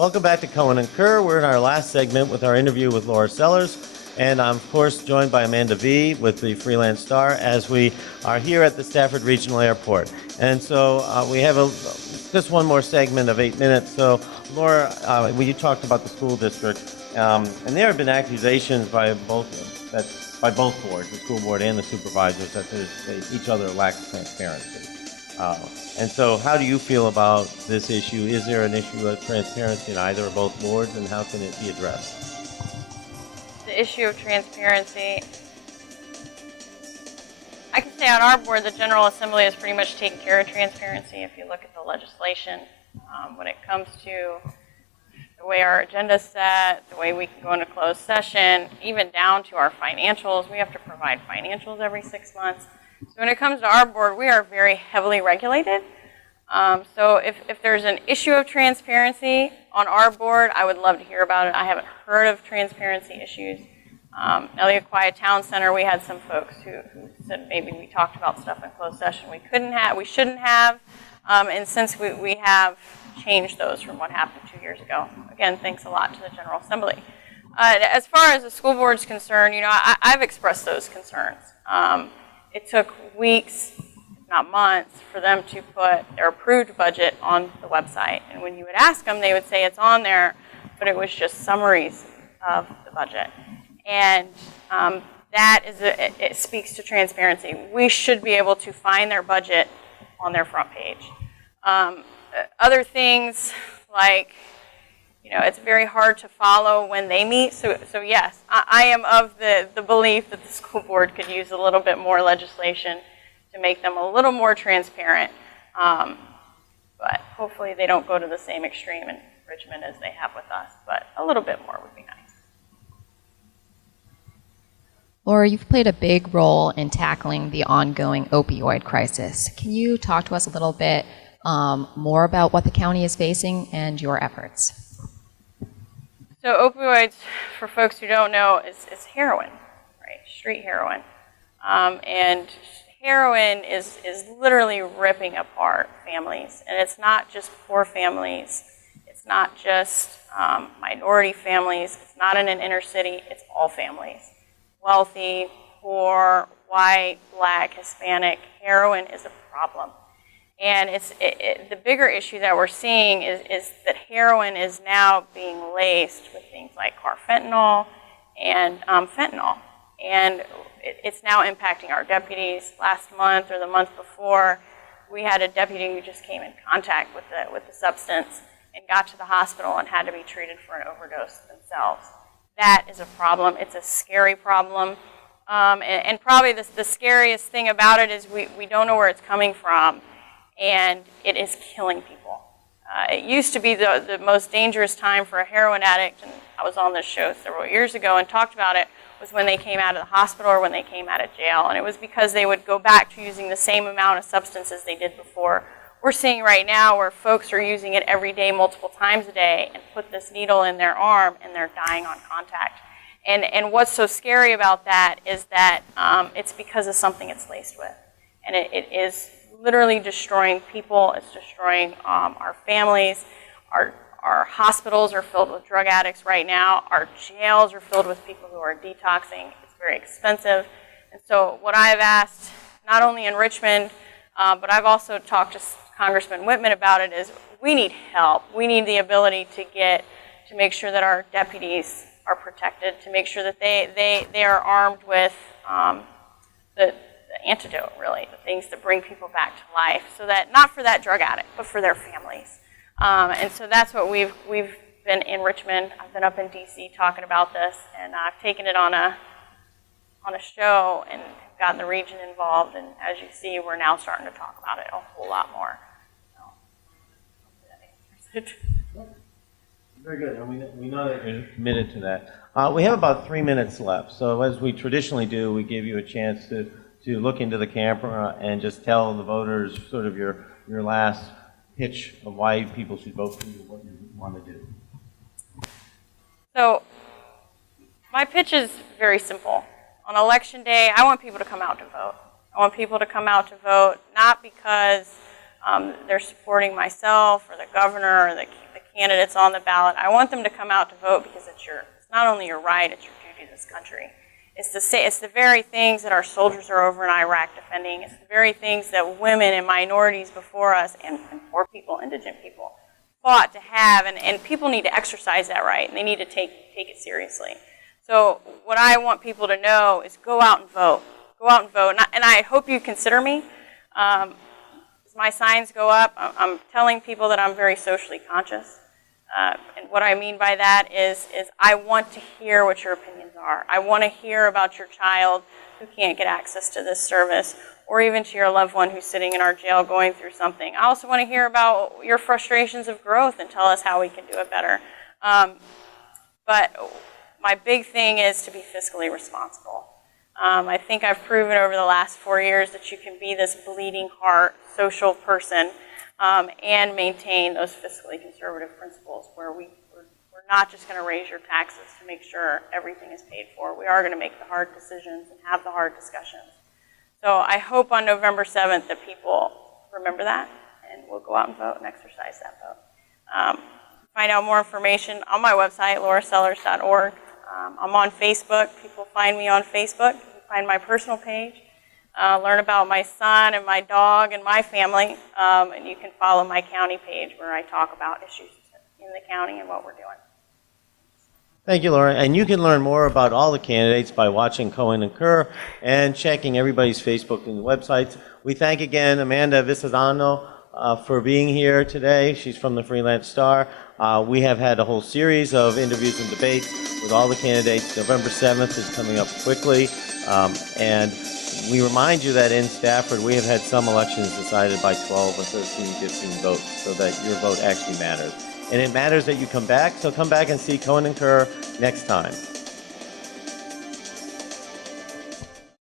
Welcome back to Cohen and Kerr. We're in our last segment with our interview with Laura Sellers, and I'm of course joined by Amanda V with the Freelance Star as we are here at the Stafford Regional Airport. And so we have just one more segment of 8 minutes. So Laura, you talked about the school district, and there have been accusations by both boards, the school board and the supervisors, that each other lacks transparency. And so how do you feel about this issue? Is there an issue of transparency in either or both boards, and how can it be addressed? The issue of transparency, I can say on our board, the General Assembly has pretty much taken care of transparency. If you look at the legislation, when it comes to the way our agenda is set, the way we can go into closed session, even down to our financials, we have to provide financials every 6 months. So when it comes to our board, we are very heavily regulated. So if there's an issue of transparency on our board, I would love to hear about it. I haven't heard of transparency issues. Now the Quiet Town Center, we had some folks who said maybe we talked about stuff in closed session we shouldn't have. And since we have changed those from what happened 2 years ago. Again, thanks a lot to the General Assembly. As far as the school board's concerned, I've expressed those concerns. It took weeks, if not months, for them to put their approved budget on the website. And when you would ask them, they would say it's on there, but it was just summaries of the budget. And it speaks to transparency. We should be able to find their budget on their front page. Other things like, it's very hard to follow when they meet. So yes, I am of the belief that the school board could use a little bit more legislation to make them a little more transparent. But hopefully they don't go to the same extreme in Richmond as they have with us. But a little bit more would be nice. Laura, you've played a big role in tackling the ongoing opioid crisis. Can you talk to us a little bit more about what the county is facing and your efforts? So opioids, for folks who don't know, is heroin, right? Street heroin. And heroin is literally ripping apart families. And it's not just poor families. It's not just minority families. It's not in an inner city. It's all families. Wealthy, poor, white, black, Hispanic. Heroin is a problem. And the bigger issue that we're seeing is that heroin is now being laced with things like carfentanil and fentanyl. And it's now impacting our deputies. Last month or the month before, we had a deputy who just came in contact with the substance and got to the hospital and had to be treated for an overdose themselves. That is a problem. It's a scary problem. And probably the scariest thing about it is we don't know where it's coming from. And it is killing people. It used to be the most dangerous time for a heroin addict, and I was on this show several years ago and talked about it, was when they came out of the hospital or when they came out of jail. And it was because they would go back to using the same amount of substance as they did before. We're seeing right now where folks are using it every day, multiple times a day, and put this needle in their arm, and they're dying on contact. And what's so scary about that is that it's because of something it's laced with. And it is literally destroying people. It's destroying our families. Our hospitals are filled with drug addicts right now. Our jails are filled with people who are detoxing. It's very expensive. And so what I've asked, not only in Richmond, but I've also talked to Congressman Whitman about it, is we need help. We need the ability to make sure that our deputies are protected, to make sure that they are armed with the antidote, really, the things that bring people back to life, so that not for that drug addict, but for their families. And so that's what we've been in Richmond. I've been up in D.C. talking about this, and I've taken it on a show and gotten the region involved. And as you see, we're now starting to talk about it a whole lot more. So, hopefully that answers it. Very good, and we know that you're committed to that. We have about 3 minutes left, so as we traditionally do, we give you a chance to look into the camera and just tell the voters sort of your last pitch of why people should vote for you, what you want to do. So my pitch is very simple. On election day, I want people to come out to vote. I want people to come out to vote not because they're supporting myself or the governor or the candidates on the ballot. I want them to come out to vote because it's not only your right, it's your duty to this country. It's the very things that our soldiers are over in Iraq defending. It's the very things that women and minorities before us and poor people, indigent people, fought to have. And people need to exercise that right, and they need to take it seriously. So what I want people to know is go out and vote. Go out and vote. And I hope you consider me. As my signs go up, I'm telling people that I'm very socially conscious. And what I mean by that is I want to hear what your opinions are. I want to hear about your child who can't get access to this service, or even to your loved one who's sitting in our jail going through something. I also want to hear about your frustrations of growth and tell us how we can do it better. But my big thing is to be fiscally responsible. I think I've proven over the last 4 years that you can be this bleeding heart social person and maintain those fiscally conservative principles where we're not just going to raise your taxes to make sure everything is paid for. We are going to make the hard decisions and have the hard discussions. So I hope on November 7th that people remember that and will go out and vote and exercise that vote. Find out more information on my website, laurasellers.org. I'm on Facebook. People find me on Facebook. You can find my personal page. Learn about my son and my dog and my family. And you can follow my county page where I talk about issues in the county and what we're doing. Thank you, Laura. And you can learn more about all the candidates by watching Cohen and Kerr and checking everybody's Facebook and websites. We thank again Amanda Visazano for being here today. She's from the Freelance Star. We have had a whole series of interviews and debates with all the candidates. November 7th is coming up quickly. And we remind you that in Stafford, we have had some elections decided by 12 or 13, 15 votes, so that your vote actually matters. And it matters that you come back, so come back and see Cohen and Kerr next time.